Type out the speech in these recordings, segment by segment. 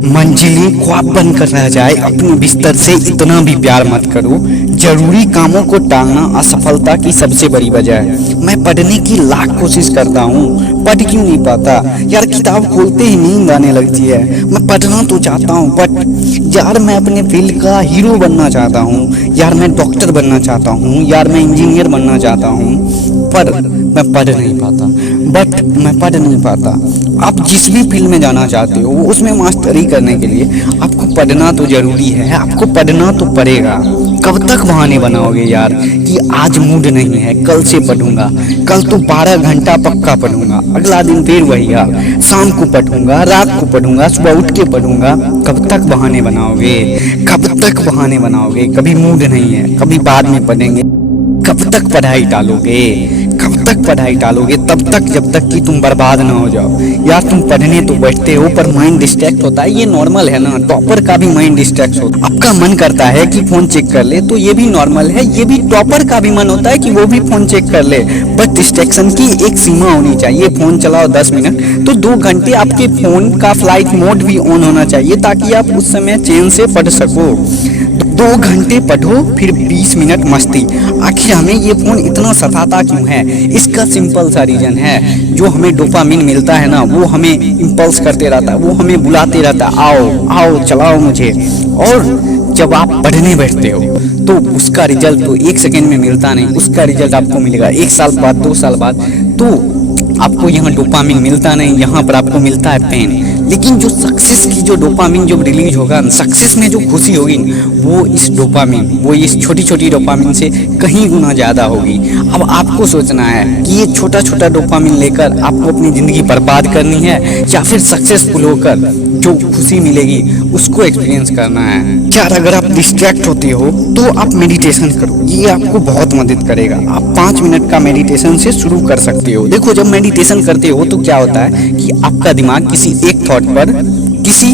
मंजिलें ख्वाब बनकर रह जाए, अपने बिस्तर से इतना भी प्यार मत करो। जरूरी कामों को टालना असफलता की सबसे बड़ी वजह है। मैं पढ़ने की लाख कोशिश करता हूँ, पढ़ क्यों नहीं पाता यार। किताब खोलते ही नींद आने लगती है। मैं पढ़ना तो चाहता हूँ बट यार मैं अपने फील्ड का हीरो बनना चाहता हूँ यार। मैं डॉक्टर बनना चाहता हूँ यार, मैं इंजीनियर बनना चाहता हूँ पर मैं पढ़ नहीं पाता। मैं पढ़ नहीं पाता। आप जिस भी फील्ड में जाना चाहते हो उसमें मास्टरी करने के लिए आपको पढ़ना तो जरूरी है, आपको पढ़ना तो पड़ेगा। कब तक बहाने बनाओगे यार कि आज मूड नहीं है, कल से पढ़ूंगा, कल तो 12 घंटा पक्का पढ़ूंगा, अगला दिन फिर वही हाल, शाम को पढ़ूंगा, रात को पढ़ूंगा, सुबह उठ के पढ़ूंगा। कब तक बहाने बनाओगे, कब तक बहाने बनाओगे। कभी मूड नहीं है, कभी बाद में पढ़ेंगे। कब तक पढ़ाई टालोगे, कब तक पढ़ाई टालोगे। तब तक जब तक कि तुम बर्बाद ना हो जाओ यार। तुम पढ़ने तो बैठते हो पर माइंड डिस्ट्रैक्ट होता है, ये नॉर्मल है ना। टॉपर का भी माइंड डिस्ट्रैक्ट होता है। आपका मन करता है कि फोन चेक कर ले तो ये भी नॉर्मल है, ये भी टॉपर का भी मन होता है कि वो भी फोन चेक कर ले। बट डिस्ट्रैक्शन की एक सीमा होनी चाहिए। फोन चलाओ 10 मिनट तो 2 घंटे आपके फोन का फ्लाइट मोड भी ऑन होना चाहिए ताकि आप उस समय चैन से पढ़ सको। 2 घंटे पढ़ो फिर 20 मिनट मस्ती। आखिर हमें ये फोन इतना सताता क्यों है? इसका सिंपल सा रीजन है, जो हमें डोपामिन मिलता है ना वो हमें इम्पल्स करते रहता है, वो हमें बुलाते रहता है, आओ आओ चलाओ मुझे। और जब आप पढ़ने बैठते हो तो उसका रिजल्ट तो 1 सेकेंड में मिलता नहीं, उसका रिजल्ट आपको मिलेगा 1 साल बाद, 2 साल बाद। तो आपको यहाँ डोपामिन मिलता नहीं, यहाँ पर आपको मिलता है पेन। लेकिन जो सक्सेस की जो डोपामिन जब रिलीज होगा, सक्सेस में जो खुशी होगी वो इस डोपामिन, वो इस छोटी छोटी डोपामिन से कहीं गुना ज़्यादा होगी। अब आपको सोचना है कि ये छोटा छोटा डोपामिन लेकर आपको अपनी ज़िंदगी बर्बाद करनी है या फिर सक्सेसफुल होकर जो खुशी मिलेगी उसको एक्सपीरियंस करना है। यार अगर आप डिस्ट्रैक्ट होते हो तो आप मेडिटेशन करो, ये आपको बहुत मदद करेगा। आप 5 मिनट का मेडिटेशन से शुरू कर सकते हो। देखो जब मेडिटेशन करते हो तो क्या होता है कि आपका दिमाग किसी एक थॉट पर, किसी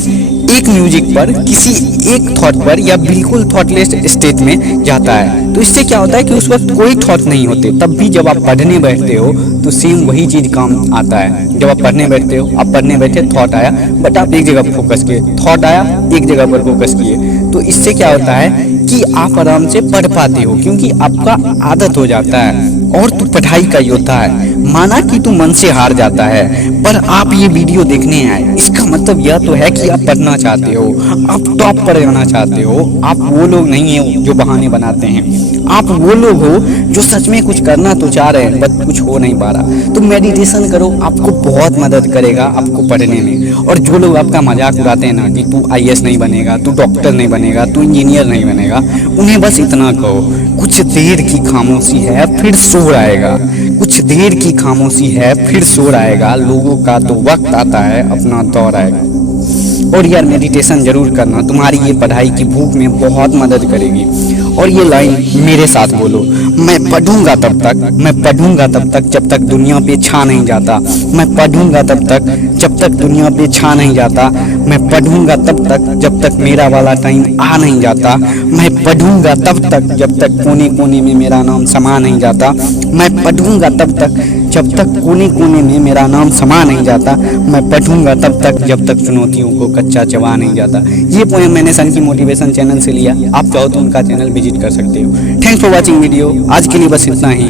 एक म्यूजिक पर, किसी एक थॉट पर या बिल्कुल थॉटलेस स्टेट में जाता है। तो इससे क्या होता है कि उस वक्त कोई थॉट नहीं होते। तब भी जब आप पढ़ने बैठते हो तो सेम वही चीज काम आता है। जब आप पढ़ने बैठते हो, आप पढ़ने बैठे, थॉट आया बट आप एक जगह फोकस किए, थॉट आया एक जगह पर फोकस किए, तो इससे क्या होता है कि आप आराम से पढ़ पाते हो क्योंकि आपका आदत हो जाता है। और तू पढ़ाई का योद्धा है, माना कि तू मन से हार जाता है पर आप ये वीडियो देखने आए, इसका मतलब यह तो है कि आप पढ़ना चाहते हो, आप टॉप पर जाना चाहते हो। आप वो लोग नहीं है जो बहाने बनाते हैं, आप वो लोग हो जो सच में कुछ करना तो चाह रहे हैं बट कुछ हो नहीं पा रहा। तो मेडिटेशन करो, आपको बहुत मदद करेगा आपको पढ़ने में। और जो लोग आपका मजाक उड़ाते हैं ना कि तू IAS नहीं बनेगा, तू डॉक्टर नहीं बनेगा, तू इंजीनियर नहीं बनेगा, उन्हें बस इतना कहो कुछ देर की खामोशी है फिर शोर आएगा। कुछ देर की खामोशी है फिर शोर आएगा। लोगों का तो वक्त आता है, अपना दौर आएगा। और यार मेडिटेशन जरूर करना, तुम्हारी ये पढ़ाई की भूख में बहुत मदद करेगी। और ये लाइन मेरे साथ बोलो, मैं पढ़ूंगा तब तक, मैं पढ़ूंगा तब तक जब तक दुनिया पे छा नहीं जाता। मैं पढ़ूंगा तब तक जब तक दुनिया पे छा नहीं जाता। मैं पढ़ूंगा तब तक जब तक मेरा वाला टाइम आ नहीं जाता। मैं पढ़ूंगा तब तक जब तक कोने कोने में मेरा नाम समा नहीं जाता। मैं पढ़ूंगा तब तक जब तक कोने कोने में मेरा नाम समा नहीं जाता। मैं पढ़ूंगा तब तक जब तक चुनौतियों को कच्चा चबा नहीं जाता। ये पोएम मैंने सन की मोटिवेशन चैनल से लिया, आप चाहो तो उनका चैनल विजिट कर सकते हो। Thanks for watching video. आज के लिए बस इतना ही।